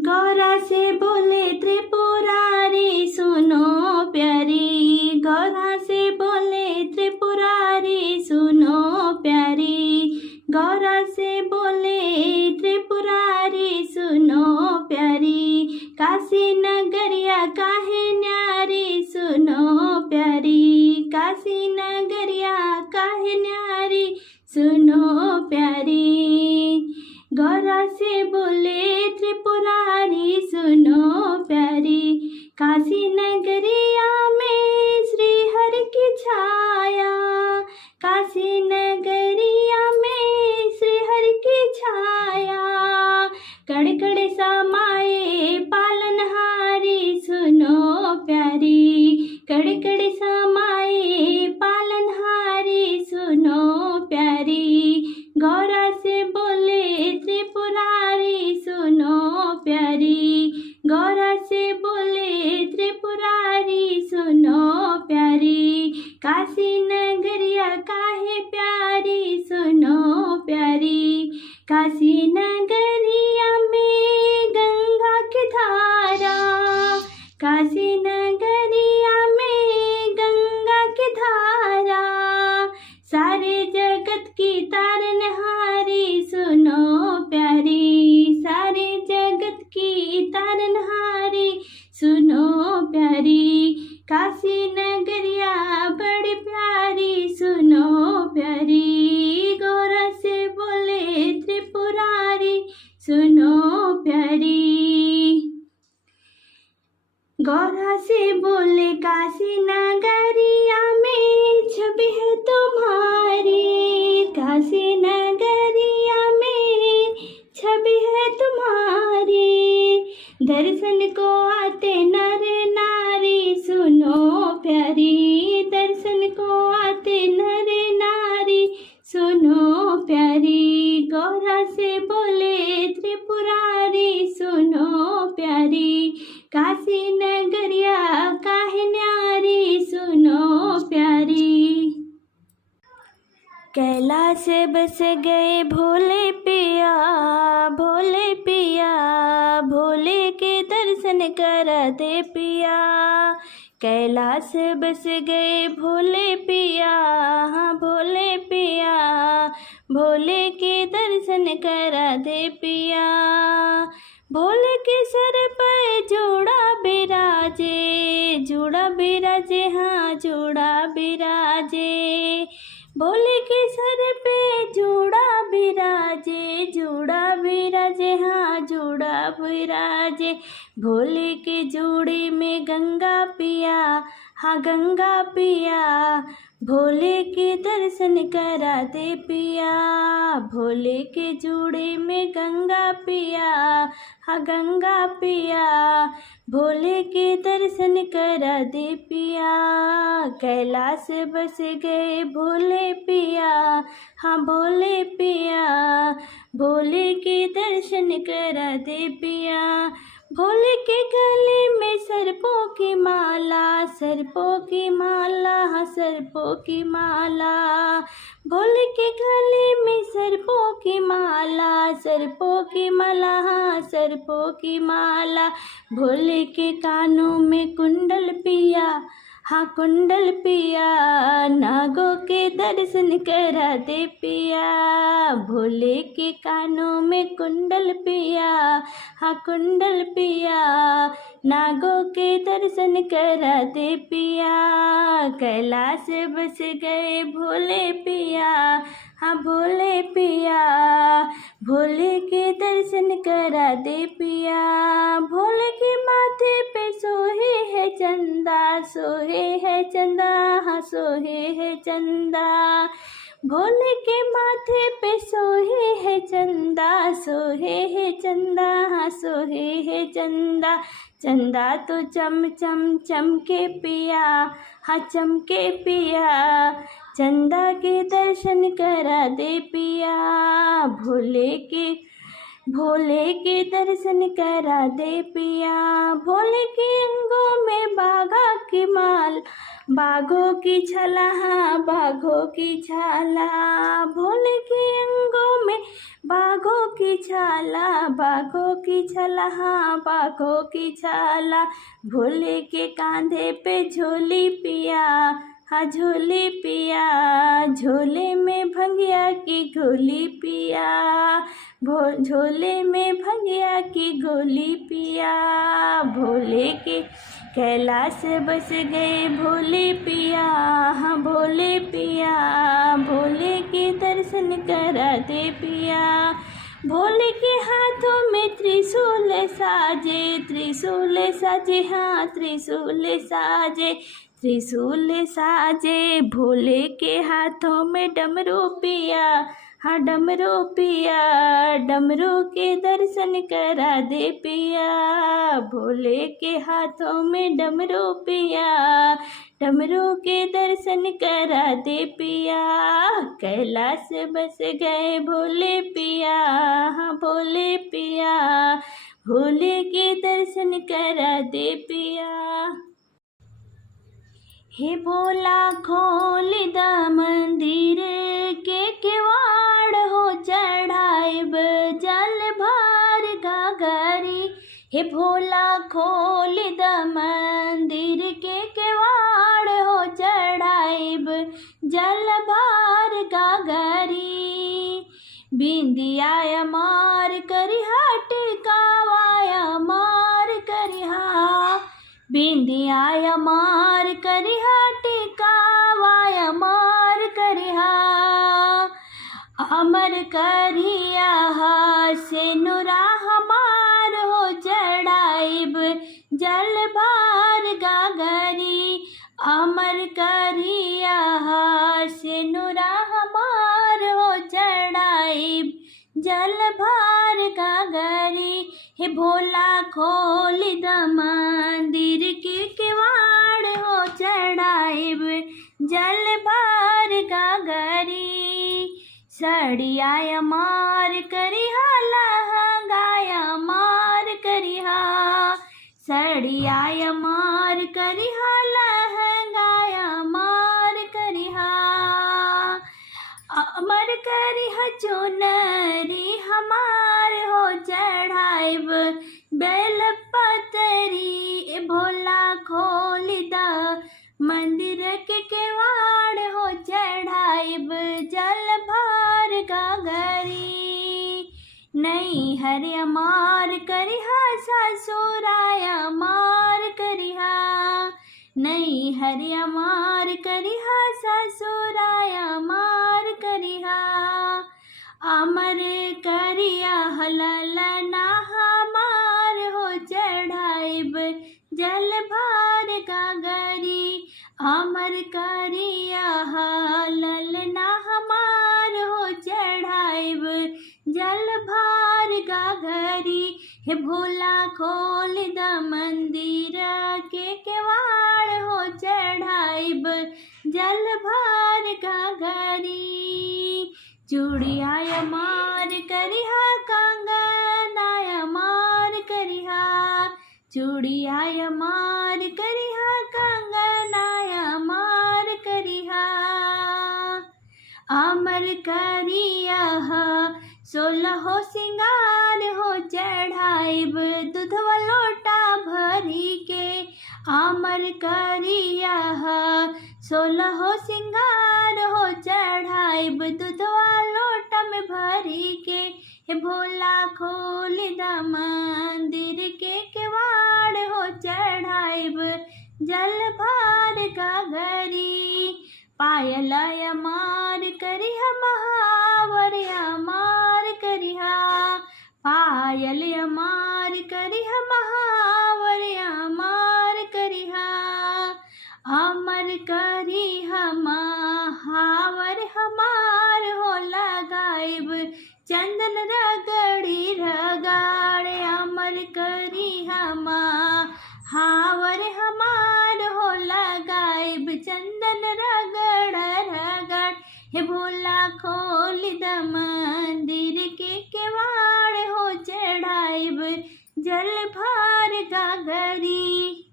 गौरा से बोले त्रिपुरारी सुनो प्यारी, गौरा से बोले त्रिपुरारी सुनो प्यारी, गौरा से बोले त्रिपुरारी सुनो प्यारी, काशी नगरिया काहे न्यारी सुनो प्यारी, काशी नगरिया काहे न्यारी सुनो प्यारी। गौरा से बोले त्रिपुरारी सुनो प्यारी, काशी नगरिया में श्री हरि की छाया, काशी नगरिया में श्री हरि की छाया, कड़ कड़ समाए पालनहारी सुनो प्यारी, कड़ कड़ समाए पालनहारी सुनो प्यारी। गौरा से बोले त्रिपुरारी सुनो प्यारी, गौरा से बोले त्रिपुरारी सुनो प्यारी, काशी नगरिया काहे प्यारी सुनो प्यारी, काशी नगरिया में गंगा की धारा, काशी नगरिया में गंगा की धारा, सारे जगत की तारनहारी सुनो प्यारी, सारे जगत की तारनहारी सुनो प्यारी, काशी नगरिया बड़ी प्यारी सुनो प्यारी। गौरा से बोले त्रिपुरारी सुनो प्यारी, गौरा से बोले काशी नगरिया में छवि है तुम्हारी, काशी नगरिया में छवि है तुम्हारी, दर्शन को आते नर नारी सुनो प्यारी, दर्शन को आते नर नारी सुनो प्यारी। गौरा से बोले त्रिपुरारी सुनो प्यारी, काशी नगरिया काहे न्यारी सुनो प्यारी। कैलाश बस गए भोले पिया, भोले पिया, भोले के दर्शन करा दे पिया, कैलाश बस गए भोले पिया, हाँ भोले पिया, भोले के दर्शन करा दे पिया, भोले के सर पर जोड़ा बिराजे, जोड़ा बिराजे, हाँ जोड़ा बिराजे, भोले के सर पे जोड़ा बिराजे, जोड़ा बिराजे, हाँ जोड़ा बिराजे, भोले के जोड़े में गंगा पिया, हाँ गंगा पिया, भोले के दर्शन करा दे पिया, भोले के जोड़े में गंगा पिया, हाँ गंगा पिया, भोले के दर्शन करा दे पिया, कैलाश बस गए भोले पिया, हाँ भोले पिया, भोले के दर्शन करा दे पिया, भोले के गले में सर्पों की माला, सर्पों की माला, हाँ सर्पों की माला, भोले के गले में सर्पों की माला, सर्पों की माला, हाँ सर्पों की माला, भोले के कानों में कुंडल पिया, हाँ कुंडल पिया, नागों के दर्शन करा दे पिया, भोले के कानों में कुंडल पिया, हाँ कुंडल पिया, नागों के दर्शन करा दे पिया, कैलाश बस गए भोले पिया, हाँ भोले पिया, भोले के दर्शन करा दे पिया, भोले के माथे पे सोहे है चंदा, सोहे है चंदा, हाँ सोहे है चंदा, भोले के माथे पे सोहे है चंदा, सोहे है चंदा, हाँ सोहे है चंदा, चंदा तो चम चम चमके पिया, हाँ चमके पिया, चंदा के दर्शन करा दे पिया, भोले के दर्शन करा दे पिया, भोले के अंगों में बाघा की माल, बाघों की छाला, हाँ बाघों की छाला, भोले के अंगों में बाघों की छाला, बाघों की छाला, हाँ बाघों की छाला, भोले के कांधे पे झोली पिया, हाँ झोली पिया, झोले में भंगिया की गोली पिया, झोले में भंगिया की गोली पिया, भोले के कैलाश बस गए भोले पिया, हाँ भोले पिया, भोले के दर्शन करा दे पिया, भोले के हाथों में त्रिशूल साजे, त्रिशूल साजे, हाँ त्रिशूल साजे, त्रिशूल साजे, भोले के हाथों में डमरू पिया, हाँ डमरू पिया, डमरू के दर्शन करा दे पिया, भोले के हाथों में डमरू पिया, डमरू के दर्शन करा दे पिया, कैलाश बस गए भोले पिया, हाँ भोले पिया, भोले के दर्शन करा दे पिया। हे भोला खोल द मंदिर के किवाड़ हो, चढ़ाइब जल भर गागरी, हे भोला खोल द मंदिर के किवाड़ हो, चढ़ाइब जल भर गागरी, बिंदिया मार करिहा टिकावाया मार करिहा, बिंदिया मार करिहा टिकावाया मार करिहा, अमर करिया से नुरा हमार हो, चढ़ाइब जल भार गागरी, अमर करिया से नुरा हमार हो, चढ़ाइब जल भार गागरी, हे भोला खोल द मंदिर के किवाड़ हो, चढ़ाइब जल भार गागरी, सड़िया मार करिहा लहंगाया मार करिहा, सड़िया मार करिहा लहंगाया मार करिहा, अमर करिहा चुनरी हमार हो, चढ़ाइब बेल पतरी, भोला खोल द मंदिर के किवाड़ हो, चढ़ाइब जल भर गागरी, नहीं हर मार करिहा ससुराया मार करिहा, नहीं हर मार करिहा ससुराया मार करिहा, अमर करिया ललना हमार हो, चढ़ाइब जल भार गागरी, अमर करिया ललना हमार हो, चढ़ाइब जल भार गागरी, हे भोला खोल द मंदिर के किवाड़ हो, चढ़ाइब जल भार गागरी, चूड़िया मार करिहा कंगनाया मार करिहा, चूड़िया मार करिहा कंगनाया मार करिहा, अमर करिया 16 सिंगार हो, चढ़ाइब दूधवा लोटा भरी के, अमर करिया 16 सिंगार हो, चढ़ाइब दूधवा लोटा में भरी के, हे भोला खोल द मंदिर के किवाड़ हो, चढ़ाइब जल भार गागरी, पायल मार करिहा महावरिया मार करिहा, पायल मार करिहा महावरिया मार करिहा, अमर करिहा महावर हमार हो, लगाइब चंदन रगड़ी रगाड़े, अमर करिहा महावर हमार हो, लगाइब चंदन रगड़ रगड़, हे भोला खोल द मंदिर के किवाड़ हो, चढ़ाइब जल भार गागरी।